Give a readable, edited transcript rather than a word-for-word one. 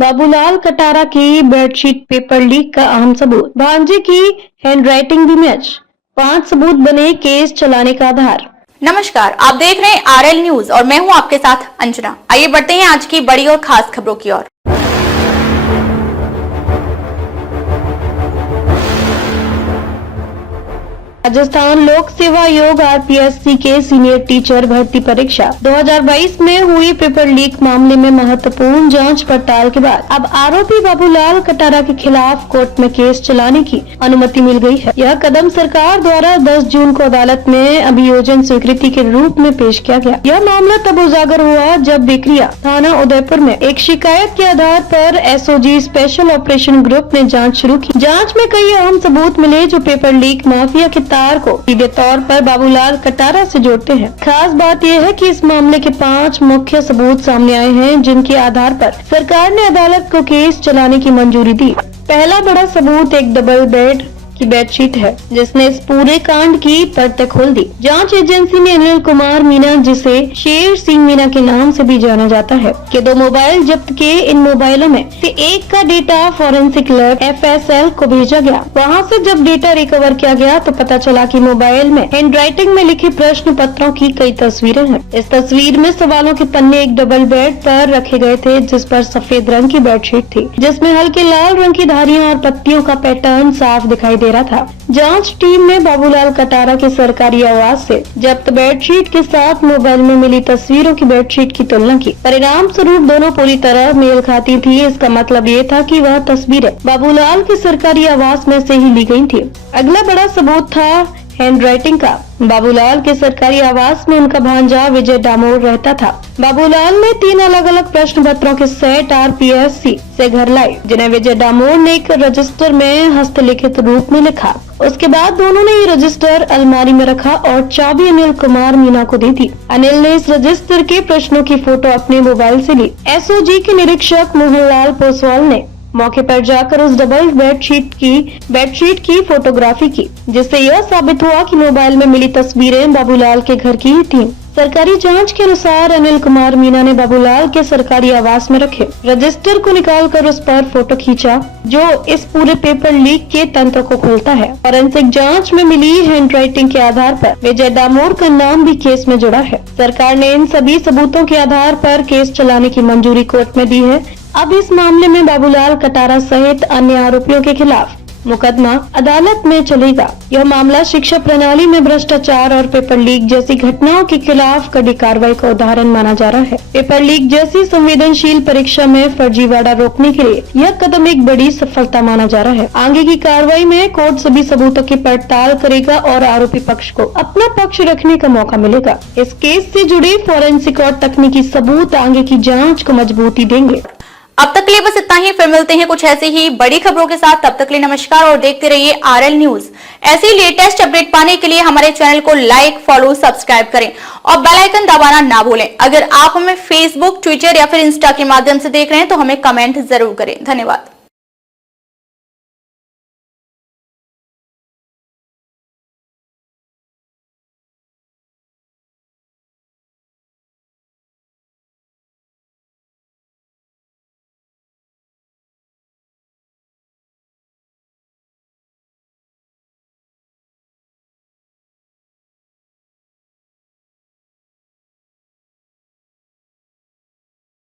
बाबूलाल कटारा की bedsheet paper leak का अहम सबूत, भांजे की हैंडराइटिंग भी मैच, 5 सबूत बने केस चलाने का आधार। नमस्कार, आप देख रहे हैं आरएल न्यूज और मैं हूं आपके साथ अंजना। आइए बढ़ते हैं आज की बड़ी और खास खबरों की ओर। राजस्थान लोक सेवा आयोग आरपीएससी के सीनियर टीचर भर्ती परीक्षा 2022 में हुई पेपर लीक मामले में महत्वपूर्ण जांच पड़ताल के बाद अब आरोपी बाबूलाल कटारा के खिलाफ कोर्ट में केस चलाने की अनुमति मिल गई है। यह कदम सरकार द्वारा 10 जून को अदालत में अभियोजन स्वीकृति के रूप में पेश किया गया। यह मामला तब उजागर हुआ जब बेकरिया थाना उदयपुर में एक शिकायत के आधार पर एसओजी स्पेशल ऑपरेशन ग्रुप ने जाँच शुरू की। जाँच में कई अहम सबूत मिले जो पेपर लीक माफिया के तार को सीधे तौर पर बाबूलाल कटारा से जोड़ते हैं। खास बात यह है कि इस मामले के 5 मुख्य सबूत सामने आए हैं जिनके आधार पर सरकार ने अदालत को केस चलाने की मंजूरी दी। पहला बड़ा सबूत एक डबल बेड की बेडशीट है जिसने इस पूरे कांड की परतें खोल दी। जांच एजेंसी ने अनिल कुमार मीना, जिसे शेर सिंह मीना के नाम से भी जाना जाता है, के 2 मोबाइल जब्त किए। इन मोबाइलों में से एक का डेटा फॉरेंसिक लैब FSL को भेजा गया। वहां से जब डेटा रिकवर किया गया तो पता चला कि मोबाइल में हैंडराइटिंग में लिखे प्रश्न पत्रों की कई तस्वीरें हैं। इस तस्वीर में सवालों के पन्ने एक डबल बेड पर रखे गए थे जिस पर सफेद रंग की बेडशीट थी जिसमें हल्के लाल रंग की धारियां और पत्तियों का पैटर्न साफ दिखाई दे रहा था। जांच टीम ने बाबूलाल कटारा के सरकारी आवास से जब्त बेडशीट के साथ मोबाइल में मिली तस्वीरों की बेडशीट की तुलना की। परिणाम स्वरूप दोनों पूरी तरह मेल खाती थी। इसका मतलब ये था कि वह तस्वीरें बाबूलाल के सरकारी आवास में से ही ली गई थी। अगला बड़ा सबूत था हैंडराइटिंग का। बाबूलाल के सरकारी आवास में उनका भांजा विजय डामोर रहता था। बाबूलाल ने 3 अलग अलग प्रश्न पत्रों के सेट आरपीएससी से घर लाए जिन्हें विजय डामोर ने एक रजिस्टर में हस्तलिखित रूप में लिखा। उसके बाद दोनों ने ये रजिस्टर अलमारी में रखा और चाबी अनिल कुमार मीना को दी थी। अनिल ने इस रजिस्टर के प्रश्नों की फोटो अपने मोबाइल से ली। एसओजी के निरीक्षक मोहनलाल पोसवाल ने मौके पर जाकर उस डबल बेडशीट की फोटोग्राफी की जिससे यह साबित हुआ कि मोबाइल में मिली तस्वीरें बाबूलाल के घर की थीं। सरकारी जांच के अनुसार अनिल कुमार मीना ने बाबूलाल के सरकारी आवास में रखे रजिस्टर को निकालकर उस पर फोटो खींचा जो इस पूरे पेपर लीक के तंत्र को खोलता है। फॉरेंसिक जांच में मिली हैंडराइटिंग के आधार पर विजय डामोर का नाम भी केस में जुड़ा है। सरकार ने इन सभी सबूतों के आधार पर केस चलाने की मंजूरी कोर्ट में दी है। अब इस मामले में बाबूलाल कटारा सहित अन्य आरोपियों के खिलाफ मुकदमा अदालत में चलेगा। यह मामला शिक्षा प्रणाली में भ्रष्टाचार और पेपर लीक जैसी घटनाओं के खिलाफ कड़ी कार्रवाई का उदाहरण माना जा रहा है। पेपर लीक जैसी संवेदनशील परीक्षा में फर्जीवाड़ा रोकने के लिए यह कदम एक बड़ी सफलता माना जा रहा है। आगे की कार्रवाई में कोर्ट सभी सबूतों की पड़ताल करेगा और आरोपी पक्ष को अपना पक्ष रखने का मौका मिलेगा। इस केस से जुड़े फॉरेंसिक और तकनीकी सबूत आगे की जाँच को मजबूती देंगे। अब तक के लिए बस इतना ही। फिर मिलते हैं कुछ ऐसे ही बड़ी खबरों के साथ। तब तक के लिए नमस्कार और देखते रहिए आरएल न्यूज। ऐसी लेटेस्ट अपडेट पाने के लिए हमारे चैनल को लाइक, फॉलो, सब्सक्राइब करें और बेल आइकन दबाना ना भूलें। अगर आप हमें फेसबुक, ट्विटर या फिर इंस्टा के माध्यम से देख रहे हैं तो हमें कमेंट जरूर करें। धन्यवाद।